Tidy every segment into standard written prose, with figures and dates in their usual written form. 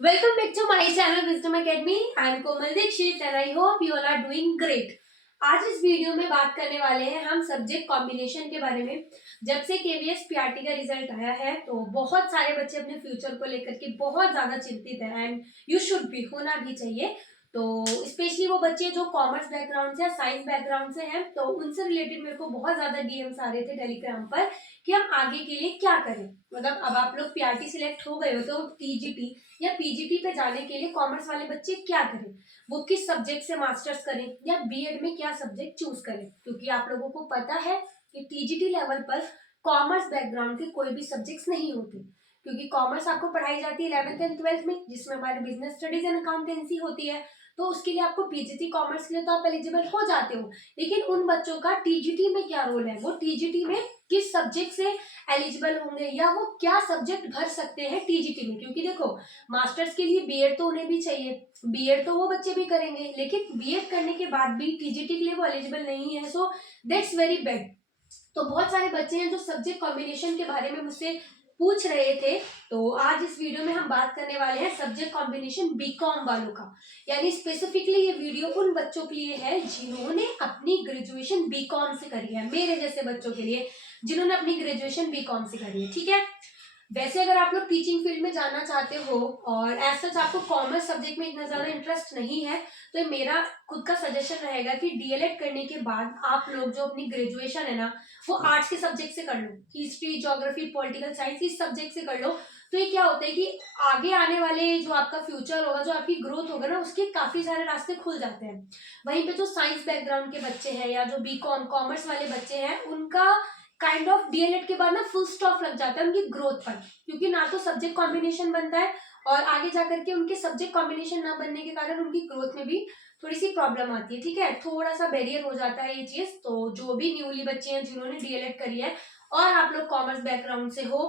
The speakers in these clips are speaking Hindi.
Welcome back to my channel Wisdom Academy. I am Komal Dikshit and I hope you all are doing great. आज इस वीडियो में बात करने वाले हैं हम सब्जेक्ट कॉम्बिनेशन के बारे में। जब से केवीएस पीआरटी का रिजल्ट आया है तो बहुत सारे बच्चे अपने फ्यूचर को लेकर के बहुत ज्यादा चिंतित हैं एंड यू शुड भी, होना भी चाहिए। तो स्पेशली वो बच्चे जो कॉमर्स बैकग्राउंड से या साइंस बैकग्राउंड से हैं, तो उनसे रिलेटेड मेरे को बहुत ज्यादा डीएम्स आ रहे थे टेलीग्राम पर कि हम आगे के लिए क्या करें। मतलब अब आप लोग पीआरटी सिलेक्ट हो गए हो तो टीजीटी या पीजीटी पे जाने के लिए कॉमर्स वाले बच्चे क्या करें, वो किस सब्जेक्ट से मास्टर्स करें या बीएड में क्या सब्जेक्ट चूज करें। क्योंकि आप लोगों को पता है कि टीजीटी लेवल पर कॉमर्स बैकग्राउंड के कोई भी सब्जेक्ट्स नहीं होते, क्योंकि कॉमर्स आपको पढ़ाई जाती है 11th एंड 12th में, जिसमें हमारे बिजनेस स्टडीज एंड अकाउंटेंसी होती है। तो उसके लिए आपको पीजीटी कॉमर्स के लिए तो आप एलिजिबल हो जाते हो, लेकिन उन बच्चों का टीजीटी में क्या रोल है, वो टीजीटी में किस सब्जेक्ट से एलिजिबल होंगे या वो क्या सब्जेक्ट भर सकते हैं टीजीटी में। क्योंकि देखो, मास्टर्स के लिए बीएड तो उन्हें भी चाहिए, बीएड तो वो बच्चे भी करेंगे, लेकिन बीएड करने के बाद भी टीजीटी के लिए वो एलिजिबल नहीं है। So that's very bad. तो बहुत सारे बच्चे हैं जो सब्जेक्ट कॉम्बिनेशन के बारे में मुझसे पूछ रहे थे। तो आज इस वीडियो में हम बात करने वाले हैं सब्जेक्ट कॉम्बिनेशन बीकॉम वालों का। यानी स्पेसिफिकली ये वीडियो उन बच्चों के लिए है जिन्होंने अपनी ग्रेजुएशन बीकॉम से करी है, मेरे जैसे बच्चों के लिए जिन्होंने अपनी ग्रेजुएशन बीकॉम से करी है। ठीक है, वैसे अगर आप लोग टीचिंग फील्ड में जाना चाहते हो और एज सच आपको कॉमर्स सब्जेक्ट में इतना ज्यादा इंटरेस्ट नहीं है, तो मेरा खुद का सजेशन रहेगा कि डीएलएड करने के बाद आप लोग जो अपनी ग्रेजुएशन है ना, वो आर्ट्स के सब्जेक्ट से कर लो। हिस्ट्री, ज्योग्राफी, पॉलिटिकल साइंस इस सब्जेक्ट से कर लो। तो ये क्या होता है कि आगे आने वाले जो आपका फ्यूचर होगा, जो आपकी ग्रोथ होगा ना, उसके काफी सारे रास्ते खुल जाते हैं। वहीं पे जो साइंस बैकग्राउंड के बच्चे हैं या जो बीकॉम कॉमर्स वाले बच्चे हैं, उनका काइंड ऑफ डीएलएड के बाद ना फुल स्टॉप लग जाता है उनकी ग्रोथ पर, क्योंकि ना तो सब्जेक्ट कॉम्बिनेशन बनता है और आगे जाकर के उनके सब्जेक्ट कॉम्बिनेशन ना बनने के कारण उनकी ग्रोथ में भी थोड़ी सी प्रॉब्लम आती है। ठीक है, थोड़ा सा बैरियर हो जाता है ये चीज। तो जो भी न्यूली बच्चे हैं जिन्होंने डीएलएड करी है और आप लोग कॉमर्स बैकग्राउंड से हो,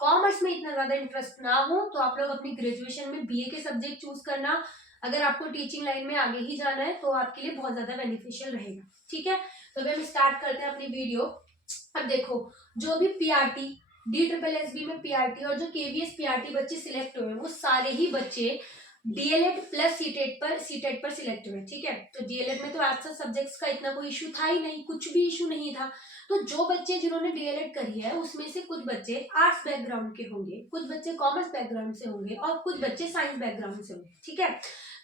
कॉमर्स में इतना ज्यादा इंटरेस्ट ना हो, तो आप लोग अपनी ग्रेजुएशन में बीए के सब्जेक्ट चूज करना। अगर आपको टीचिंग लाइन में आगे ही जाना है तो आपके लिए बहुत ज्यादा बेनिफिशियल रहेगा। ठीक है, तो अभी हम स्टार्ट करते हैं अपनी वीडियो। अब देखो, जो भी पीआरटी, DSSB में पीआरटी और जो केवीएस पीआरटी बच्चे सिलेक्ट हुए, वो सारे ही बच्चे डीएलएड प्लस सीटेट पर सिलेक्ट हुए। ठीक है, तो डीएलएड में तो आर्ट्स सब्जेक्ट्स का इतना कोई इशू था ही नहीं, कुछ भी इशू नहीं था। तो जो बच्चे जिन्होंने डीएलएड करी है उसमें से कुछ बच्चे आर्ट्स बैकग्राउंड के होंगे, कुछ बच्चे कॉमर्स बैकग्राउंड से होंगे और कुछ बच्चे साइंस बैकग्राउंड से होंगे। ठीक है,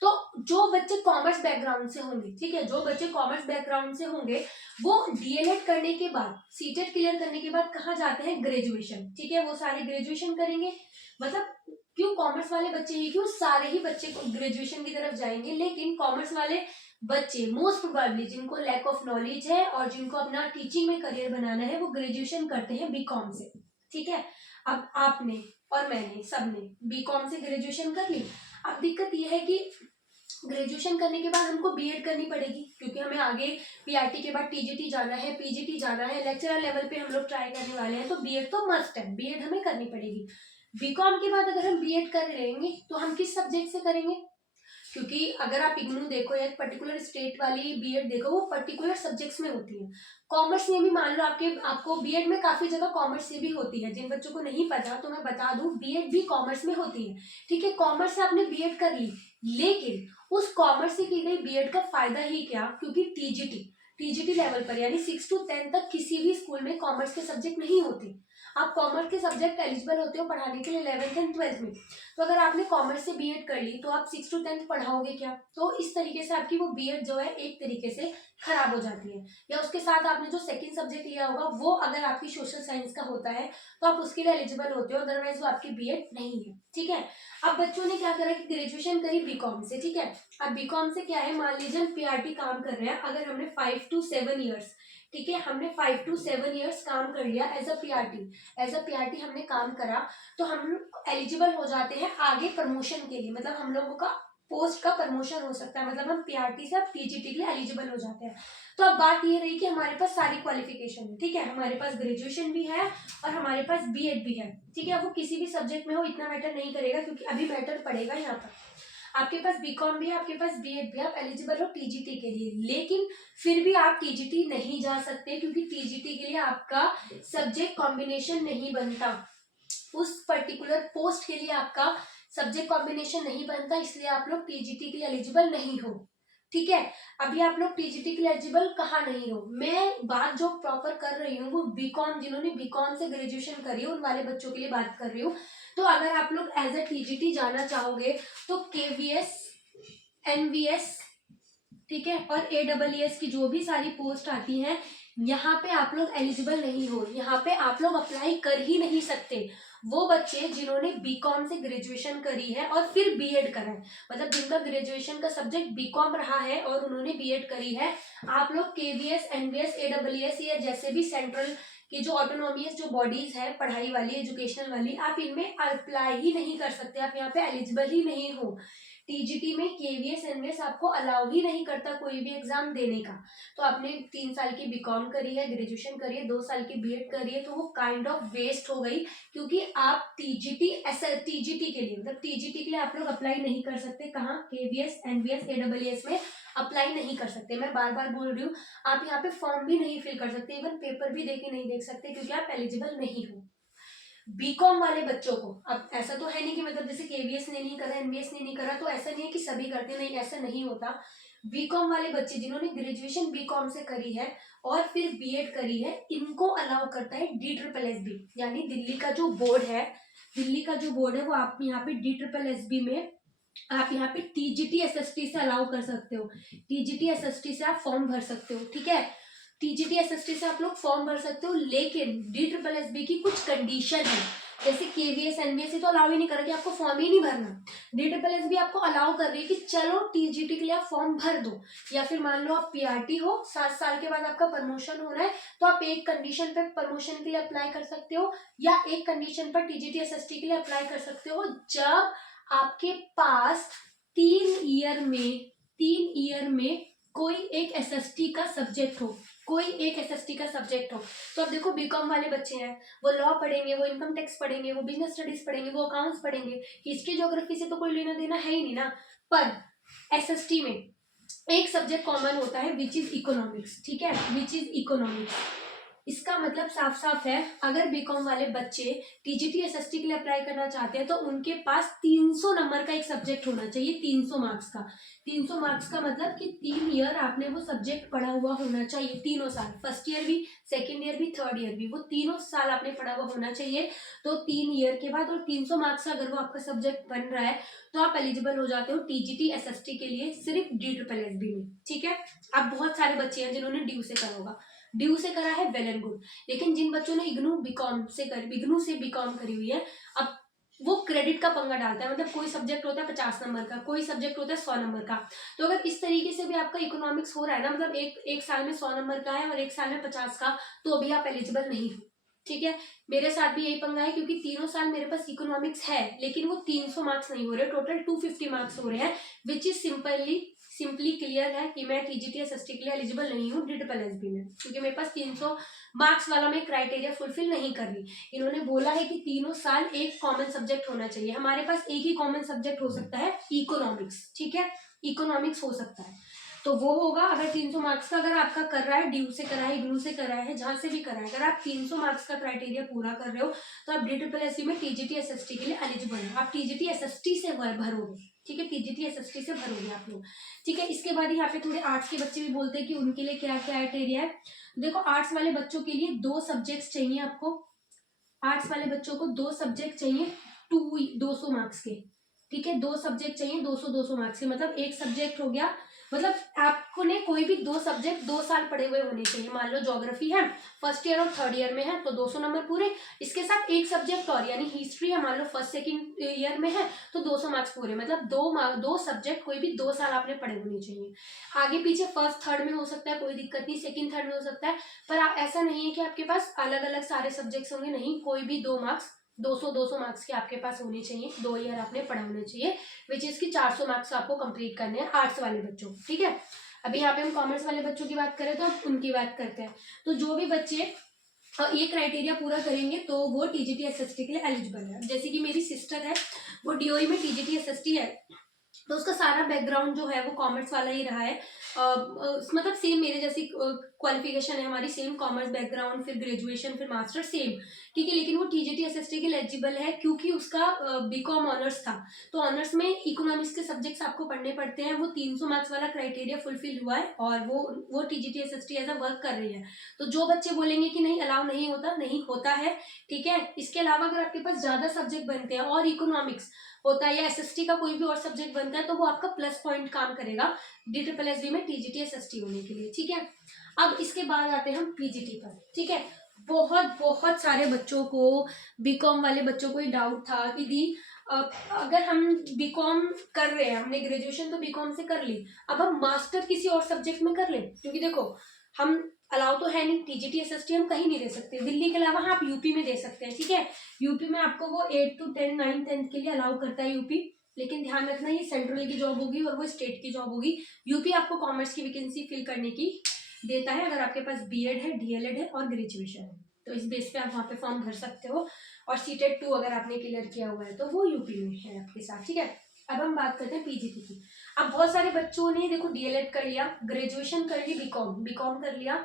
तो जो बच्चे कॉमर्स बैकग्राउंड से होंगे, ठीक है, जो बच्चे कॉमर्स बैकग्राउंड से होंगे, वो डीएलएड करने के बाद, सीटेट क्लियर करने के बाद कहाँ जाते हैं, ग्रेजुएशन। ठीक है, वो सारे ग्रेजुएशन करेंगे। मतलब क्यों कॉमर्स वाले बच्चे ही क्यों, सारे ही बच्चे ग्रेजुएशन की तरफ जाएंगे, लेकिन कॉमर्स वाले बच्चे मोस्ट प्रोबेबली जिनको लैक ऑफ नॉलेज है और जिनको अपना टीचिंग में करियर बनाना है, वो ग्रेजुएशन करते हैं बीकॉम से। ठीक है, अब आपने और मैंने सबने बीकॉम से ग्रेजुएशन कर ली। अब दिक्कत यह है कि ग्रेजुएशन करने के बाद हमको बीएड करनी पड़ेगी, क्योंकि हमें आगे पीआरटी के बाद टीजीटी जाना है, पीजीटी जाना है, लेक्चरर लेवल पे हम लोग ट्राई करने वाले हैं। तो बीएड तो मस्ट है, बीएड हमें करनी पड़ेगी। बीकॉम के बाद अगर हम बीएड कर लेंगे तो हम किस सब्जेक्ट से करेंगे, क्योंकि अगर आप इग्नू देखो या पर्टिकुलर स्टेट वाली बीएड देखो, वो पर्टिकुलर सब्जेक्ट्स में होती है। कॉमर्स में भी मान लो आपको बीएड में काफी जगह कॉमर्स से भी होती है। जिन बच्चों को नहीं पता तो मैं बता दूं, बीएड भी कॉमर्स में होती है। ठीक है, कॉमर्स से आपने बीएड कर ली, लेकिन उस कॉमर्स से की गई बीएड का फायदा ही क्या, क्योंकि टीजीटी लेवल पर यानी 6 to 10 तक किसी भी स्कूल में कॉमर्स के सब्जेक्ट नहीं होते। आप कॉमर्स के सब्जेक्ट एलिजिबल होते हो पढ़ाने के लिए 11th एंड 12th में। तो अगर आपने कॉमर्स से बीएड कर ली तो आप 6 to 10 पढ़ाओगे क्या, तो इस तरीके से आपकी वो बीएड जो है एक तरीके से खराब हो जाती है। या उसके साथ आपने जो सेकंड सब्जेक्ट लिया होगा, वो अगर आपकी सोशल साइंस का होता है तो आप उसके लिए एलिजिबल होते हो, अदरवाइज वो आपकी बीएड नहीं है। ठीक है, अब बच्चों ने क्या करा कि ग्रेजुएशन करी बीकॉम से। ठीक है, अब बीकॉम से क्या है, मान लीजिए हम पीआरटी काम कर रहे हैं, अगर हमने 5 to 7 ईयर्स, ठीक है, हमने 5 to 7 ईयर्स काम कर लिया एज अ पीआरटी हमने काम करा, तो हम लोग एलिजिबल हो जाते हैं आगे प्रमोशन के लिए। मतलब हम लोगों का पोस्ट का प्रमोशन हो सकता है, मतलब हम पीआरटी से अब पीजीटी के लिए एलिजिबल हो जाते हैं। तो अब बात ये रही कि हमारे पास सारी क्वालिफिकेशन है। ठीक है, हमारे पास ग्रेजुएशन भी है और हमारे पास बीएड भी है। ठीक है, वो किसी भी सब्जेक्ट में हो इतना मैटर नहीं करेगा, क्योंकि अभी मैटर पड़ेगा यहाँ पर। आपके पास बीकॉम भी है, आपके पास बीएड भी है, आप एलिजिबल हो टीजीटी के लिए, लेकिन फिर भी आप टीजीटी नहीं जा सकते, क्योंकि टीजीटी के लिए आपका सब्जेक्ट कॉम्बिनेशन नहीं बनता। उस पर्टिकुलर पोस्ट के लिए आपका सब्जेक्ट कॉम्बिनेशन नहीं बनता, इसलिए आप लोग टीजीटी के लिए एलिजिबल नहीं हो। ठीक है, अभी आप लोग टीजीटी के लिए एलिजिबल कहाँ नहीं हो, मैं बात जो प्रॉपर कर रही हूँ वो बीकॉम, जिन्होंने बीकॉम से ग्रेजुएशन करी है उन वाले बच्चों के लिए बात कर रही हूँ। तो अगर आप लोग एज ए टीजीटी जाना चाहोगे तो केवीएस, एनवीएस, ठीक है, और एडब्ल्यूएस की जो भी सारी पोस्ट आती हैं, यहाँ पे आप लोग एलिजिबल नहीं हो, यहाँ पे आप लोग अप्लाई कर ही नहीं सकते। वो बच्चे जिन्होंने बीकॉम से ग्रेजुएशन करी है और फिर बीएड करा है, मतलब जिनका ग्रेजुएशन का सब्जेक्ट बीकॉम रहा है और उन्होंने बीएड करी है, आप लोग केवीएस, एनवीएस, एडब्ल्यूएस या जैसे भी सेंट्रल की जो ऑटोनॉमियस जो बॉडीज है पढ़ाई वाली, एजुकेशनल वाली, आप इनमें अप्लाई ही नहीं कर सकते, आप यहाँ पे एलिजिबल ही नहीं हो। टीजीटी में केवीएस, एनवीएस आपको अलाउ ही नहीं करता कोई भी एग्जाम देने का। तो आपने 3 साल की बीकॉम करी है, ग्रेजुएशन करी है, 2 साल की बीएड करी है, तो वो काइंड ऑफ वेस्ट हो गई, क्योंकि आप टीजीटी के लिए, मतलब टीजीटी के लिए आप लोग अप्लाई नहीं कर सकते। कहाँ? केवीएस, एनवीएस, एडब्ल्यूएस में अप्लाई नहीं कर सकते। मैं बार बार बोल रही हूँ, आप यहाँ पे फॉर्म भी नहीं फिल कर सकते, इवन पेपर भी देके नहीं देख सकते, क्योंकि आप एलिजिबल नहीं हो। बीकॉम वाले बच्चों को, अब ऐसा तो है नहीं कि मतलब जैसे केवीएस ने नहीं करा, एनवीएस ने नहीं करा, तो ऐसा नहीं है कि सभी करते, नहीं, ऐसा नहीं होता। बीकॉम वाले बच्चे जिन्होंने ग्रेजुएशन बीकॉम से करी है और फिर बीएड करी है, इनको अलाउ करता है DSSB, यानी दिल्ली का जो बोर्ड है, वो आप यहाँ पे DSSB में आप यहाँ पे टीजीटी एसएसटी से अलाउ कर सकते हो। टीजीटी एसएसटी से आप फॉर्म भर सकते हो, ठीक है, टीजीटी एसएसटी से आप लोग फॉर्म भर सकते हो, लेकिन DSSB की कुछ कंडीशन है, जैसे केवीएस, एनवीएस तो अलाउ ही नहीं कर रहा कि आपको फॉर्म ही नहीं भरना। DSSB आपको अलाउ कर रही है कि चलो टीजीटी के लिए आप फॉर्म भर दो, या फिर मान लो आप पीआरटी हो, 7 साल के बाद आपका प्रमोशन होना है, तो आप एक कंडीशन पर प्रमोशन के लिए अप्लाई कर सकते हो, या एक कंडीशन पर टीजीटी एसएसटी के लिए अप्लाई कर सकते हो, जब आपके पास 3 ईयर में कोई एक एसएसटी का सब्जेक्ट हो, तो अब देखो बीकॉम वाले बच्चे हैं, वो लॉ पढ़ेंगे, वो इनकम टैक्स पढ़ेंगे, वो बिजनेस स्टडीज पढ़ेंगे, वो अकाउंट्स पढ़ेंगे, हिस्ट्री ज्योग्राफी से तो कोई लेना देना है ही नहीं ना। पर एसएसटी में एक सब्जेक्ट कॉमन होता है, विच इज इकोनॉमिक्स, ठीक है, विच इज इकोनॉमिक्स। इसका मतलब साफ साफ है, अगर बीकॉम वाले बच्चे टीजीटी एसएसटी के लिए अप्लाई करना चाहते हैं तो उनके पास 300 नंबर का एक सब्जेक्ट होना चाहिए, 300 मार्क्स का। 300 मार्क्स का मतलब कि 3 ईयर आपने वो सब्जेक्ट पढ़ा हुआ होना चाहिए, तीनों साल, फर्स्ट ईयर भी, सेकेंड ईयर भी, थर्ड ईयर भी, वो तीनों साल आपने पढ़ा हुआ होना चाहिए। तो 3 ईयर के बाद, और 300 मार्क्स का अगर वो आपका सब्जेक्ट बन रहा है, तो आप एलिजिबल हो जाते हो टीजीटी एसएसटी के लिए, सिर्फ DSSB में, ठीक है। अब बहुत सारे बच्चे हैं जिन्होंने ड्यू से करा होगा, ड्यू से करा है, वेल एंड गुड, लेकिन जिन बच्चों ने इग्नू से बीकॉम करी हुई है, अब वो क्रेडिट का पंगा डालता है, मतलब कोई सब्जेक्ट होता है 50 नंबर का, कोई सब्जेक्ट होता है 100 नंबर का। तो अगर इस तरीके से भी आपका इकोनॉमिक्स हो रहा है ना, मतलब एक साल में 100 नंबर का है और एक साल में 50 का, तो अभी आप एलिजिबल नहीं हो, ठीक है। मेरे साथ भी यही पंगा है, क्योंकि तीनों साल मेरे पास इकोनॉमिक्स है, लेकिन वो 300 मार्क्स नहीं हो रहे, टोटल 250 मार्क्स हो रहे हैं, विच इज सिंपली क्लियर है कि मैं टीजीटी एसएसटी के लिए एलिजिबल नहीं हूँ DSSB में, क्योंकि मेरे पास 300 मार्क्स वाला मैं क्राइटेरिया फुलफिल नहीं कर रही। इन्होंने बोला है कि तीनों साल एक कॉमन सब्जेक्ट होना चाहिए, हमारे पास एक ही कॉमन सब्जेक्ट हो सकता है, इकोनॉमिक्स, ठीक है, इकोनॉमिक्स हो सकता है, तो वो होगा। अगर 300 मार्क्स का अगर आपका कर रहा है, ड्यू से करा है, इग्नू से करा है, जहां से भी करा है, अगर आप 300 मार्क्स का क्राइटेरिया पूरा कर रहे हो, तो आप DSSB में टीजीटी एसएसटी के लिए एलिजिबल हो, आप टीजीटी एसएसटी से भरोगे, ठीक है, टीजीटी एसएसटी से भरोगे आप लोग, ठीक है। इसके बाद यहाँ पे थोड़े आर्ट्स के बच्चे भी बोलते हैं कि उनके लिए क्या क्राइटेरिया है। देखो, आर्ट्स वाले बच्चों के लिए 2 सब्जेक्ट्स चाहिए आपको, आर्ट्स वाले बच्चों को 2 सब्जेक्ट चाहिए 200 मार्क्स के, ठीक है, 2 सब्जेक्ट चाहिए 200 मार्क्स के, मतलब एक सब्जेक्ट हो गया, मतलब आपको ने कोई भी 2 सब्जेक्ट 2 साल पढ़े हुए होने चाहिए। मान लो ज्योग्राफी है, फर्स्ट ईयर और थर्ड ईयर में है, तो 200 नंबर पूरे, इसके साथ एक सब्जेक्ट और, यानी हिस्ट्री है, मान लो फर्स्ट सेकंड ईयर में है, तो 200 मार्क्स पूरे, मतलब 2 सब्जेक्ट कोई भी 2 साल आपने पढ़े होने चाहिए। आगे पीछे फर्स्ट थर्ड में हो सकता है, कोई दिक्कत नहीं, सेकंड थर्ड में हो सकता है, पर आप ऐसा नहीं है कि आपके पास अलग अलग सारे सब्जेक्ट्स होंगे, नहीं, कोई भी 2 मार्क्स 200 मार्क्स के आपके पास होने चाहिए, 2 ईयर आपने पढ़ा होना चाहिए, विच इज की 400 मार्क्स आपको कंप्लीट करने हैं आर्ट्स वाले बच्चों, ठीक है। अभी यहाँ पे हम कॉमर्स वाले बच्चों की बात करें तो अब उनकी बात करते हैं। तो जो भी बच्चे ये क्राइटेरिया पूरा करेंगे तो वो टीजीटी एसएसटी के लिए एलिजिबल है। जैसे कि मेरी सिस्टर है, वो डीओई में टीजीटी एसएसटी है, तो उसका सारा बैकग्राउंड जो है वो कॉमर्स वाला ही रहा है। मतलब सेम मेरे जैसी क्वालिफिकेशन है हमारी, सेम कॉमर्स बैकग्राउंड, फिर ग्रेजुएशन, फिर मास्टर सेम, ठीक है। लेकिन वो टीजीटी एसएसटी के लिए एलिजिबल है क्योंकि उसका बीकॉम ऑनर्स था। तो ऑनर्स में इकोनॉमिक्स के सब्जेक्ट्स आपको पढ़ने पड़ते हैं, वो 300 मार्क्स वाला क्राइटेरिया फुलफिल हुआ है और वो TGT SST as a work कर रही है। तो जो बच्चे बोलेंगे कि नहीं अलाउ नहीं होता, नहीं होता है, ठीक है। इसके अलावा अगर आपके पास ज्यादा सब्जेक्ट बनते हैं और इकोनॉमिक्स होता है या एसएसटी का कोई भी और सब्जेक्ट बनता है, तो वो आपका प्लस पॉइंट काम करेगा DSSB में टीजीटी एसएसटी होने के लिए, ठीक है। अब इसके बाद आते हैं हम पीजीटी पर, ठीक है। बहुत बहुत सारे बच्चों को, बीकॉम वाले बच्चों को ये डाउट था कि दी अगर हम बीकॉम कर रहे हैं, हमने ग्रेजुएशन तो बीकॉम से कर ली, अब हम मास्टर किसी और सब्जेक्ट में कर लें, क्योंकि देखो हम अलाउ तो है नहीं, टीजीटी एसएसटी हम कहीं नहीं दे सकते, दिल्ली के अलावा हाँ आप यूपी में दे सकते हैं, ठीक है। यूपी में आपको वो 8 to 10 9 10 के लिए अलाउ करता है यूपी, लेकिन ध्यान रखना ये सेंट्रल की जॉब होगी और वो स्टेट की जॉब होगी। यूपी आपको कॉमर्स की वैकेंसी फिल करने की देता है अगर आपके पास बीएड है, डीएलएड है और ग्रेजुएशन है, तो इस बेस पे आप वहाँ पे फॉर्म भर सकते हो। और सीटेट 2 अगर आपने क्लियर किया हुआ है तो वो यूपी में है आपके साथ, ठीक है। अब हम बात करते हैं पीजीटी की। अब बहुत सारे बच्चों ने देखो डीएलएड कर लिया, ग्रेजुएशन कर ली, बीकॉम कर लिया,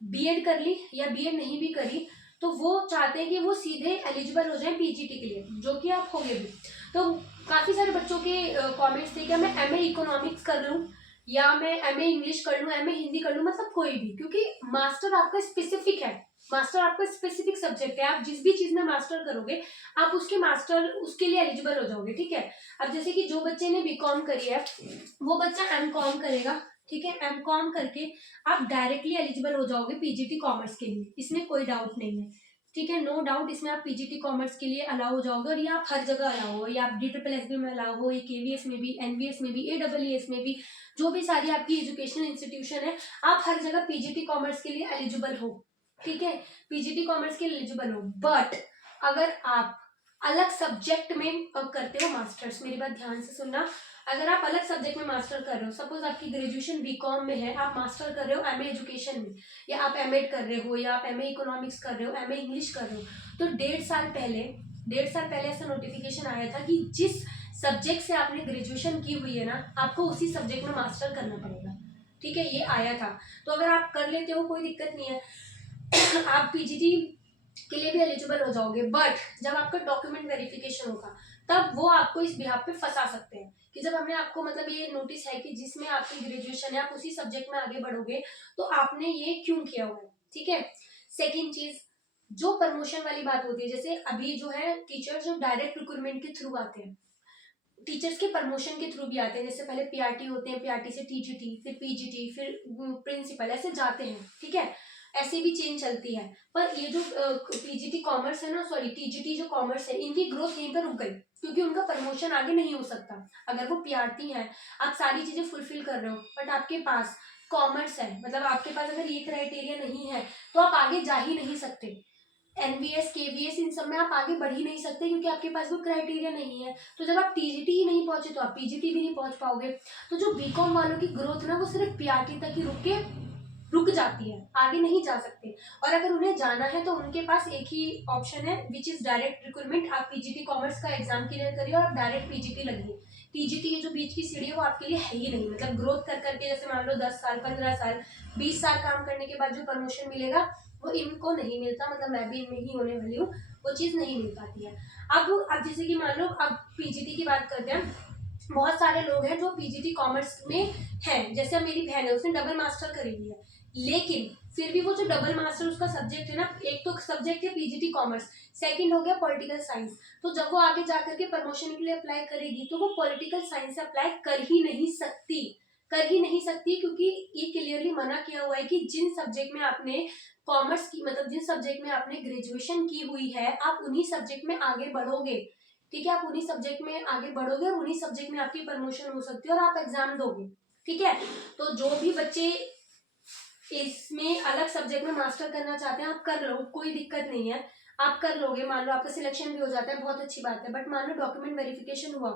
बीएड कर ली या बीएड नहीं भी करी, तो वो चाहते हैं कि वो सीधे एलिजिबल हो जाए पीजीटी के लिए, जो कि आप होंगे भी। तो काफी सारे बच्चों के कमेंट्स थे कि मैं एमए इकोनॉमिक्स कर लूं या मैं एमए इंग्लिश कर लूं, एमए हिंदी कर लूं, मतलब कोई भी, क्योंकि मास्टर आपका स्पेसिफिक है, मास्टर आपका स्पेसिफिक सब्जेक्ट है, आप जिस भी चीज में मास्टर करोगे आप उसके मास्टर उसके लिए एलिजिबल हो जाओगे, ठीक है। अब जैसे कि जो बच्चे ने बीकॉम करी है वो बच्चा एमकॉम करेगा, ठीक है। एमकॉम करके आप डायरेक्टली एलिजिबल हो जाओगे पीजीटी कॉमर्स के लिए, इसमें कोई डाउट नहीं है, ठीक है, नो डाउट। इसमें आप पीजीटी कॉमर्स के लिए अलाउ हो जाओगे और ये आप हर जगह अलाउ हो, या आप DSSB में अलाउ हो, ये केवीएस में भी, एनवीएस में भी, AEES में भी, जो भी सारी आपकी एजुकेशनल इंस्टीट्यूशन है, आप हर जगह पीजीटी कॉमर्स के लिए एलिजिबल हो, ठीक है। पीजीटी कॉमर्स के लिए एलिजिबल हो, बट अगर आप अलग सब्जेक्ट में करते हो मास्टर्स, मेरी बात ध्यान से सुनना, अगर आप अलग सब्जेक्ट में मास्टर कर रहे हो, सपोज आपकी ग्रेजुएशन बीकॉम में है, आप मास्टर कर रहे हो एमए एजुकेशन में, या आप एमएड कर रहे हो, या आप एमए इकोनॉमिक्स कर रहे हो, एमए इंग्लिश कर रहे हो, तो 1.5 साल पहले ऐसा नोटिफिकेशन आया था कि जिस सब्जेक्ट से आपने ग्रेजुएशन की हुई है ना, आपको उसी सब्जेक्ट में मास्टर करना पड़ेगा, ठीक है, ये आया था। तो अगर आप कर लेते हो कोई दिक्कत नहीं है आप पीजीटी के लिए भी एलिजिबल हो जाओगे, बट जब आपका डॉक्यूमेंट वेरिफिकेशन होगा तब वो आपको इस बिहाफ पे फंसा सकते हैं कि जब हमने आपको मतलब ये नोटिस है कि जिसमें आपकी ग्रेजुएशन है आप उसी सब्जेक्ट में आगे बढ़ोगे, तो आपने ये क्यों किया हुआ है, ठीक है। सेकेंड चीज, जो प्रमोशन वाली बात होती है, जैसे अभी जो है टीचर्स जो डायरेक्ट रिक्रूटमेंट के थ्रू आते हैं, टीचर्स के प्रमोशन के थ्रू भी आते हैं, जैसे पहले पीआरटी होते हैं, पीआरटी से टीजीटी, फिर पीजीटी, फिर प्रिंसिपल, ऐसे जाते हैं, ठीक है, ऐसे भी चेंज चलती है। पर ये जो पीजीटी कॉमर्स है ना, सॉरी टीजीटी जो कॉमर्स है, इनकी ग्रोथ यहीं पर रुक गई क्योंकि उनका प्रमोशन आगे नहीं हो सकता। अगर वो पीआरटी है, आप सारी चीजें फुलफिल कर रहे हो, बट आपके पास कॉमर्स है, मतलब आपके पास अगर ये क्राइटेरिया नहीं है तो आप आगे जा ही नहीं सकते। एनवीएस, केवीएस, इन सब में आप आगे बढ़ ही नहीं सकते क्योंकि आपके पास वो क्राइटेरिया नहीं है। तो जब आप टीजीटी ही नहीं पहुंचे तो आप पीजीटी भी नहीं पहुंच पाओगे। तो जो बीकॉम वालों की ग्रोथ ना वो सिर्फ पीआरटी तक ही रुक जाती है, आगे नहीं जा सकते। और अगर उन्हें जाना है तो उनके पास एक ही ऑप्शन है, विच इज डायरेक्ट रिक्रूटमेंट। आप पीजीटी कॉमर्स का एग्जाम क्लियर करिए और आप डायरेक्ट पीजीटी लगिए। टीजीटी ये जो बीच की सीढ़ी है वो आपके लिए है ही नहीं, मतलब ग्रोथ कर करके, जैसे मान लो 10 साल 15 साल 20 साल काम करने के बाद जो प्रमोशन मिलेगा वो इनको नहीं मिलता, मतलब मैं भी इनमें ही होने वाली हूँ, वो चीज़ नहीं मिल पाती है। अब जैसे कि मान लो अब पीजीटी की बात करते हैं, बहुत सारे लोग हैं जो पीजीटी कॉमर्स में हैं, जैसे मेरी बहन है उसने डबल मास्टर करी हुई है, लेकिन फिर भी वो जो डबल मास्टर उसका सब्जेक्ट है ना, एक तो सब्जेक्ट है पीजीटी कॉमर्स, सेकंड हो गया पॉलिटिकल साइंस, तो जब वो आगे जाकर के प्रमोशन के लिए अप्लाई करेगी तो वो पॉलिटिकल साइंस से अप्लाई कर ही नहीं सकती क्योंकि ये क्लियरली मना किया हुआ है कि जिन सब्जेक्ट में आपने कॉमर्स की, मतलब जिन सब्जेक्ट में आपने ग्रेजुएशन की हुई है आप उन्हीं सब्जेक्ट में आगे बढ़ोगे, ठीक है, आप उन्हीं सब्जेक्ट में आगे बढ़ोगे और उन्हीं सब्जेक्ट में आपकी प्रमोशन हो सकती है और आप एग्जाम दोगे, ठीक है। तो जो भी बच्चे इसमें अलग सब्जेक्ट में मास्टर करना चाहते हैं आप कर लो, कोई दिक्कत नहीं है, आप कर लोगे, मान लो आपका सिलेक्शन भी हो जाता है, बहुत अच्छी बात है। बट मान लो डॉक्यूमेंट वेरिफिकेशन हुआ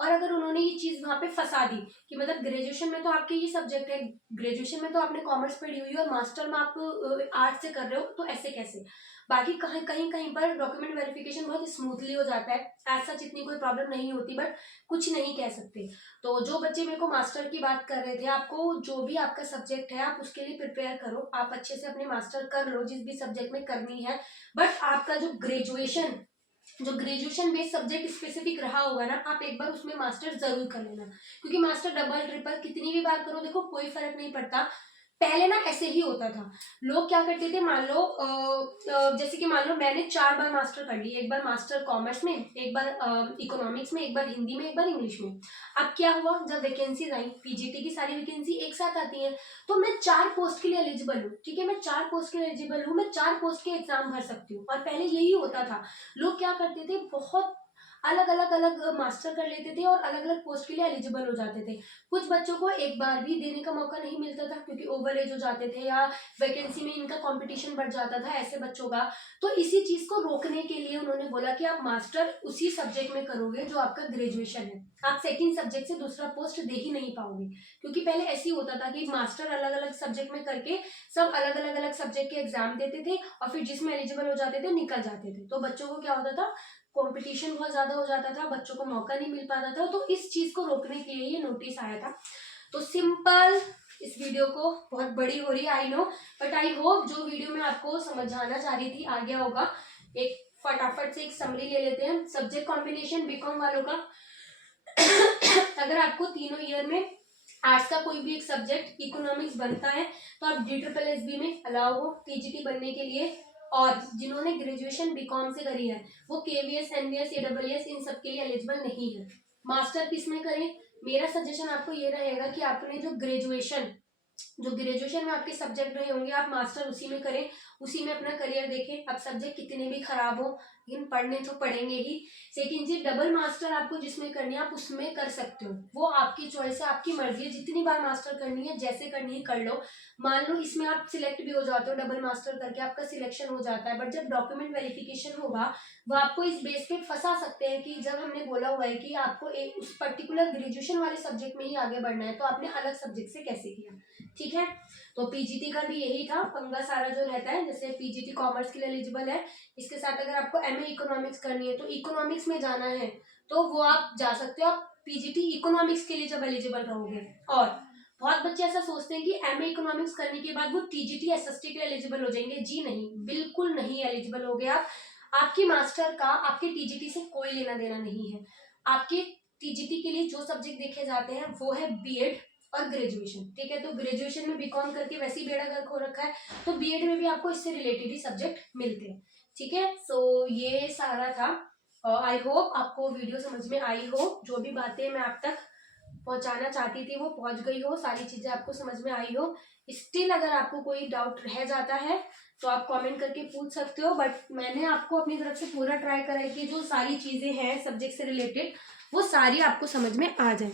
और अगर उन्होंने ये चीज वहां पे फंसा दी कि मतलब ग्रेजुएशन में तो आपके ये सब्जेक्ट है, ग्रेजुएशन में तो आपने कॉमर्स पढ़ी हुई है और मास्टर में आप आर्ट्स से कर रहे हो, तो ऐसे कैसे। बाकी कहीं कहीं कहीं पर डॉक्यूमेंट वेरिफिकेशन बहुत स्मूथली हो जाता है, ऐसा सच इतनी कोई प्रॉब्लम नहीं होती, बट कुछ नहीं कह सकते। तो जो बच्चे मेरे को मास्टर की बात कर रहे थे, आपको जो भी आपका सब्जेक्ट है आप उसके लिए प्रिपेयर करो, आप अच्छे से अपने मास्टर कर लो जिस भी सब्जेक्ट में करनी है। बट आपका जो ग्रेजुएशन बेस्ड सब्जेक्ट स्पेसिफिक रहा होगा ना, आप एक बार उसमें मास्टर जरूर कर लेना, क्योंकि मास्टर डबल ट्रिपल कितनी भी बार करो, देखो कोई फर्क नहीं पड़ता। पहले ना ऐसे ही होता था, लोग क्या करते थे, मान लो जैसे कि मान लो मैंने 4 बार मास्टर कर ली, एक बार मास्टर कॉमर्स में, एक बार इकोनॉमिक्स में, एक बार हिंदी में, एक बार इंग्लिश में। अब क्या हुआ, जब वैकेंसीज आई, पीजीटी की सारी वैकेंसी एक साथ आती है, तो मैं 4 पोस्ट के लिए एलिजिबल हूँ, ठीक है, मैं 4 पोस्ट के लिए एलिजिबल हूँ, मैं 4 पोस्ट के एग्जाम भर सकती हूँ। और पहले यही होता था, लोग क्या करते थे, बहुत अलग मास्टर कर लेते थे और अलग अलग पोस्ट के लिए एलिजिबल हो जाते थे। कुछ बच्चों को एक बार भी देने का मौका नहीं मिलता था, क्योंकि ओवर एज हो जाते थे या वैकेंसी में इनका कंपटीशन बढ़ जाता था ऐसे बच्चों का। तो इसी चीज को रोकने के लिए उन्होंने बोला कि आप मास्टर उसी सब्जेक्ट में करोगे जो आपका ग्रेजुएशन है, आप सेकंड सब्जेक्ट से दूसरा पोस्ट दे ही नहीं पाओगे। क्योंकि पहले ऐसे ही होता था कि मास्टर अलग अलग सब्जेक्ट में करके सब अलग अलग सब्जेक्ट के एग्जाम देते थे और फिर जिसमें एलिजिबल हो जाते थे निकल जाते थे। तो बच्चों को क्या होता था, कंपटीशन बहुत ज्यादा हो जाता था, बच्चों को मौका नहीं मिल पाता था। तो इस चीज को रोकने के लिए ये नोटिस आया था। तो सिंपल, इस वीडियो को बहुत बड़ी हो रही है I know, but I hope जो वीडियो मैं आपको समझाना चाह रही थी आ गया होगा। एक फटाफट से एक समरी ले लेते हैं सब्जेक्ट कॉम्बिनेशन बीकॉम वालों का। अगर आपको तीनों ईयर में आर्ट्स का कोई भी एक सब्जेक्ट इकोनॉमिक्स बनता है तो आप DSSB में अलाउ हो टीजीटी बनने के लिए। और जिन्होंने ग्रेजुएशन बीकॉम से करी है वो KVS, NVS, AWS इन सब के लिए एलिजिबल नहीं है। मास्टर किस में करें, मेरा सजेशन आपको ये रहेगा कि आपने जो ग्रेजुएशन में आपके सब्जेक्ट रहे होंगे आप मास्टर उसी में करें, उसी में अपना करियर देखें। अब सब्जेक्ट कितने भी खराब हो लेकिन पढ़ने तो पढ़ेंगे ही। सेकेंड चीज, डबल मास्टर आपको जिसमें करनी है आप उसमें कर सकते हो, वो आपकी चॉइस है, आपकी मर्जी है, जितनी बार मास्टर करनी है जैसे करनी है कर लो। मान लो इसमें आप सिलेक्ट भी हो जाते हो, डबल मास्टर करके आपका सिलेक्शन हो जाता है, बट जब डॉक्यूमेंट वेरिफिकेशन होगा वो आपको इस बेस पे फंसा सकते हैं कि जब हमने बोला हुआ है कि आपको एक उस पर्टिकुलर ग्रेजुएशन वाले सब्जेक्ट में ही आगे बढ़ना है तो आपने अलग सब्जेक्ट से कैसे किया, ठीक है। तो पीजीटी का भी यही था पंगा सारा जो रहता है, जैसे पीजीटी कॉमर्स के लिए एलिजिबल है, इसके साथ अगर आपको MA इकोनॉमिक्स करनी है तो इकोनॉमिक्स में जाना है तो वो आप जा सकते हो, आप पीजीटी इकोनॉमिक्स के लिए जब एलिजिबल रहोगे। और बहुत बच्चे ऐसा सोचते हैं कि MA इकोनॉमिक्स करने के बाद वो TGT SST के लिए एलिजिबल हो जाएंगे, जी नहीं, बिल्कुल नहीं एलिजिबल हो गए आप। आपकी मास्टर का आपके TGT से कोई लेना देना नहीं है। आपके TGT के लिए जो सब्जेक्ट देखे जाते हैं वो है बीएड और ग्रेजुएशन, ठीक है। तो ग्रेजुएशन में बीकॉम करके वैसे ही बेड़ा गर्क हो रखा है, तो बीएड में भी आपको इससे रिलेटेड ही सब्जेक्ट मिलते हैं, ठीक है। सो ये सारा था। आई होप आपको वीडियो समझ में आई हो, जो भी बातें मैं आप तक पहुंचाना चाहती थी वो पहुंच गई हो, सारी चीजें आपको समझ में आई हो। स्टिल अगर आपको कोई डाउट रह जाता है तो आप कमेंट करके पूछ सकते हो, बट मैंने आपको अपनी तरफ से पूरा ट्राई करा है कि जो सारी चीजें हैं सब्जेक्ट से रिलेटेड वो सारी आपको समझ में आ जाए।